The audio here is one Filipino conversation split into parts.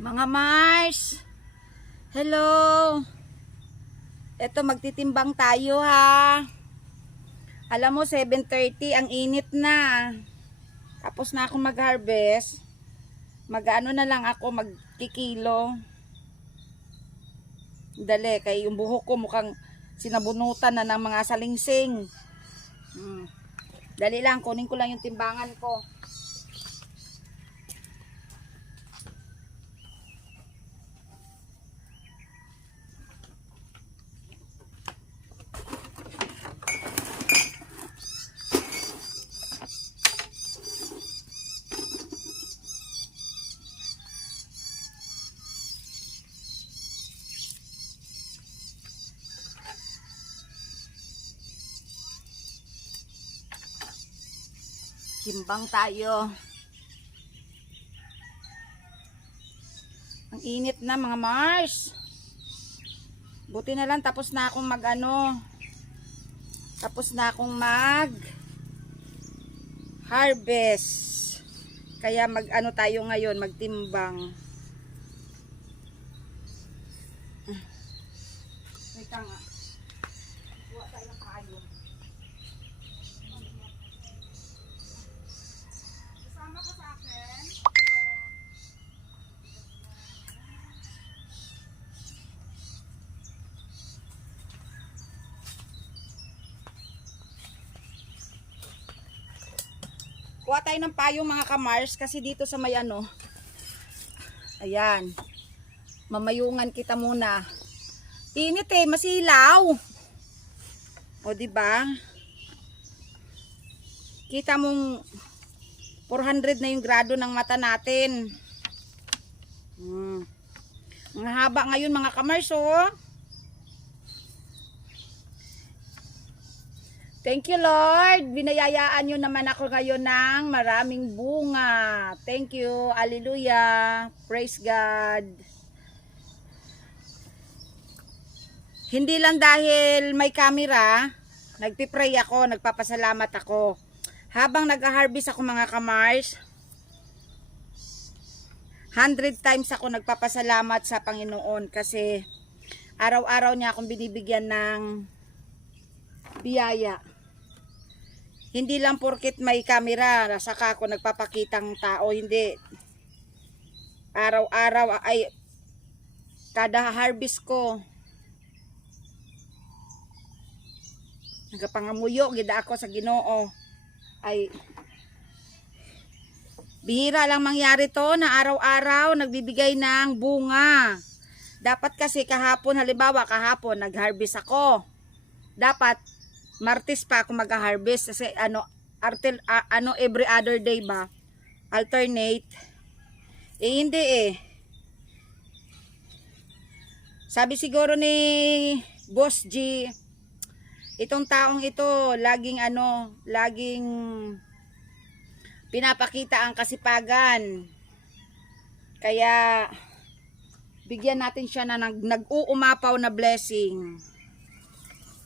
Mga Mars, hello. Eto magtitimbang tayo ha. Alam mo 7:30 ang init na. Tapos na akong mag-harvest. Mag-ano na lang ako, magkikilo. Dali, kay yung buhok ko mukhang sinabunutan na ng mga salingsing. Dali lang, kunin ko lang yung timbangan ko. Timbang tayo. Ang init na mga Mars. Buti na lang tapos na akong Tapos na akong harvest. Kaya tayo ngayon, magtimbang. Wait nga. Kuha tayo ng kayo. Kasama ka sa akin? Kuha tayo ng payong mga kamars kasi dito sa may ayan, mamayungan kita muna. Init masilaw. O diba? Kita mong 400 na yung grado ng mata natin. Ang haba ngayon mga kamars Thank you Lord. Binayayaan nyo naman ako ngayon ng maraming bunga. Thank you. Hallelujah. Praise God. Hindi lang dahil may camera, nagpipray ako, nagpapasalamat ako. Habang nag-harvest ako mga kamars, 100 times ako nagpapasalamat sa Panginoon kasi araw-araw niya akong binibigyan ng biyaya. Hindi lang porket may camera, saka ako nagpapakitang tao, hindi. Araw-araw ay kada harvest ko nagapangamuyo gid ako sa Ginoo. Ay bihira lang mangyari to na araw-araw nagbibigay ng bunga. Dapat kasi kahapon, halimbawa kahapon nag-harvest ako. Dapat Martes pa ako mag-harvest kasi every other day ba? Alternate. Hindi Sabi siguro ni Boss G, itong taong ito laging pinapakita ang kasipagan. Kaya bigyan natin siya na nag-uumapaw na blessing.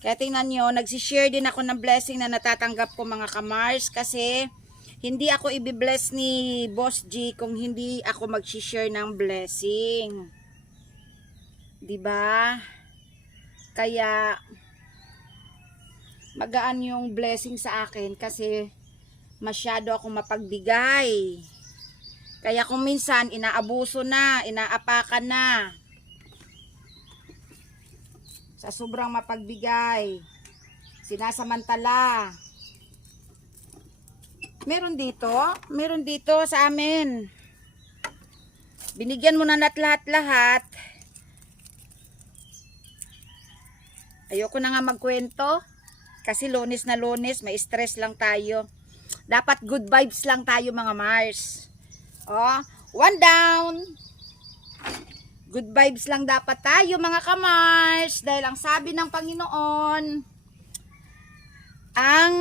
Kaya tingnan nyo, nagsishare din ako ng blessing na natatanggap ko mga kamars kasi hindi ako ibibless ni Boss G kung hindi ako magsishare ng blessing. Diba? Kaya magaan yung blessing sa akin kasi masyado ako mapagbigay. Kaya kung minsan inaabuso na, inaapakan na. Sa sobrang mapagbigay, sinasamantala. Meron dito sa amin. Binigyan mo na lahat. Ayoko na nga magkwento kasi Lunes na Lunes, may stress lang tayo. Dapat good vibes lang tayo mga Mars. One down. Good vibes lang dapat tayo mga kamars. Dahil ang sabi ng Panginoon, ang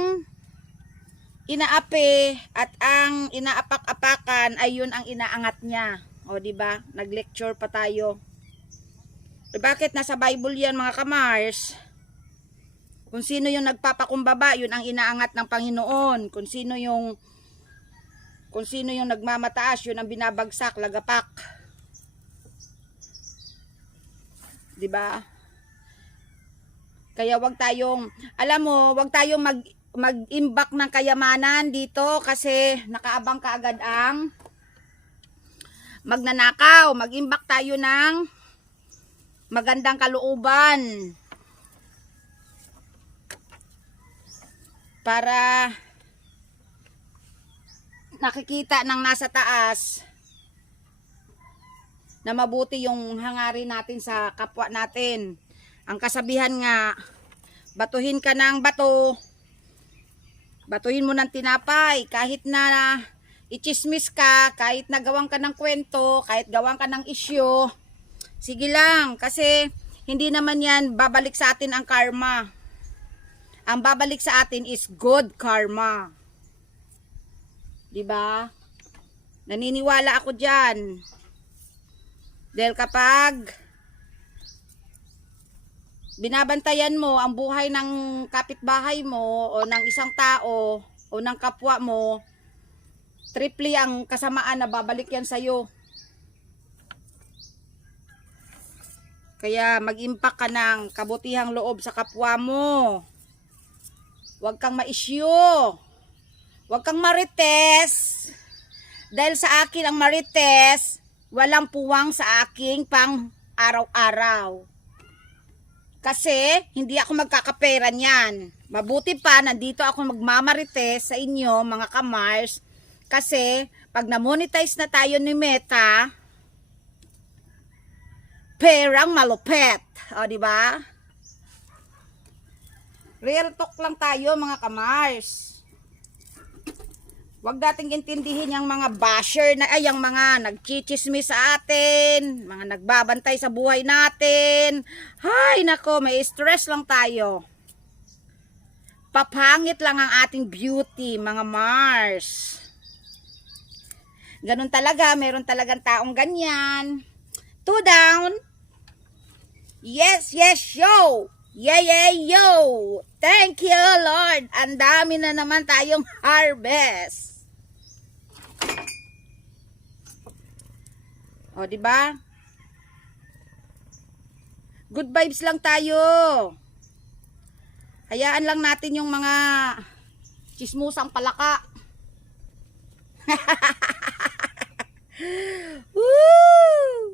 inaapi at ang inaapak-apakan ay yun ang inaangat niya. O diba? Nag-lecture pa tayo. Bakit nasa Bible yan mga kamars? Kung sino yung nagpapakumbaba, yun ang inaangat ng Panginoon. Kung sino yung nagmamataas, yun ang binabagsak, lagapak. 'di ba? Kaya wag tayong, alam mo, wag tayong mag-imbak ng kayamanan dito kasi nakaabang kaagad ang magnanakaw. Mag-imbak tayo ng magandang kalooban para nakikita ng nasa taas na mabuti yung hangarin natin sa kapwa natin. Ang kasabihan nga, batuhin ka ng bato, batuhin mo ng tinapay, kahit na ichismis ka, kahit na gawang ka ng kwento, kahit gawang ka ng isyo, sige lang, kasi hindi naman yan babalik sa atin ang karma. Ang babalik sa atin is good karma. 'Di ba? Naniniwala ako diyan. Dahil kapag binabantayan mo ang buhay ng kapitbahay mo o ng isang tao o ng kapwa mo, triple ang kasamaan na babalik yan sa'yo. Kaya mag-impact ka ng kabutihang loob sa kapwa mo. Huwag kang maisyo. Huwag kang marites. Dahil sa akin ang marites, walang puwang sa aking pang araw-araw. Kasi hindi ako magkakapera niyan. Mabuti pa, nandito ako magmamarites sa inyo, mga kamars. Kasi pag na-monetize na tayo ni Meta, perang malupet. O, di ba? Real talk lang tayo, mga kamars. Huwag nating intindihin yung mga basher na, yung mga nagchichismis sa atin, mga nagbabantay sa buhay natin. Hay, nako, may stress lang tayo. Papangit lang ang ating beauty, mga Mars. Ganun talaga, meron talagang taong ganyan. 2 down. Yes, yes, yo. Yeah, yeah, yo. Thank you, Lord. Ang dami na naman tayong harvest. O, di ba? Good vibes lang tayo. Hayaan lang natin yung mga chismusang palaka. Woo!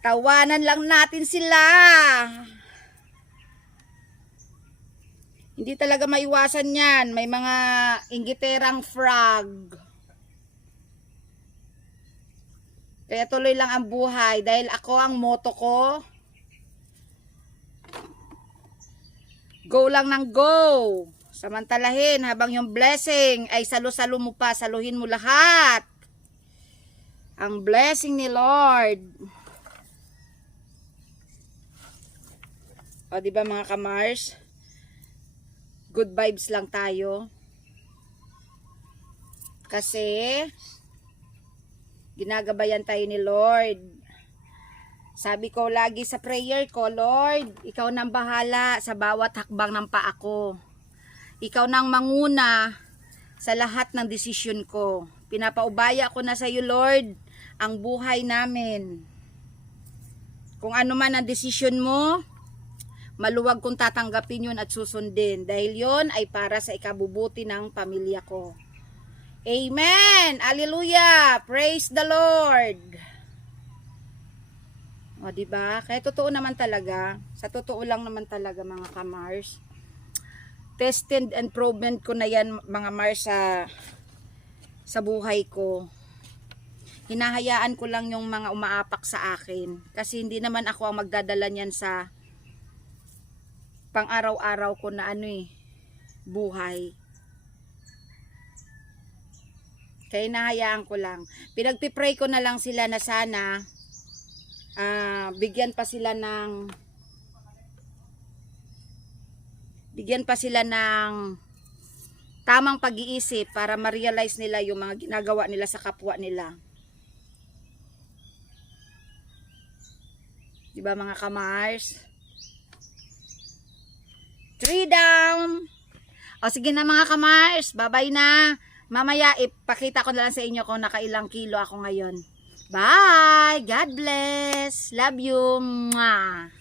Tawanan lang natin sila. Hindi talaga maiwasan yan. May mga inggiterang frog. Kaya tuloy lang ang buhay. Dahil ako, ang motto ko, go lang ng go. Samantalahin habang yung blessing ay salo-salo mo pa. Saluhin mo lahat. Ang blessing ni Lord. O, diba mga kamars? Good vibes lang tayo. Kasi ginagabayan tayo ni Lord. Sabi ko lagi sa prayer ko, Lord, ikaw nang bahala sa bawat hakbang ng paa ko. Ikaw nang manguna sa lahat ng desisyon ko. Pinapaubaya ko na sa iyo, Lord, ang buhay namin. Kung ano man ang desisyon mo, maluwag kong tatanggapin yun at susundin. Dahil yun ay para sa ikabubuti ng pamilya ko. Amen! Hallelujah! Praise the Lord! O, diba? Kaya totoo naman talaga. Sa totoo lang naman talaga, mga kamars. Tested and proven ko na yan, mga Mars, sa buhay ko. Hinahayaan ko lang yung mga umaapak sa akin. Kasi hindi naman ako ang magdadala niyan sa pang-araw-araw ko na buhay. Kaya hinahayaan ko lang. Pinagpipray ko na lang sila na sana bigyan pa sila ng tamang pag-iisip para ma-realize nila yung mga ginagawa nila sa kapwa nila. Diba mga kamars? 3 down. O sige na mga kamars, bye-bye na. Mamaya ipakita ko na lang sa inyo kung nakailang kilo ako ngayon. Bye! God bless! Love you. Mwah.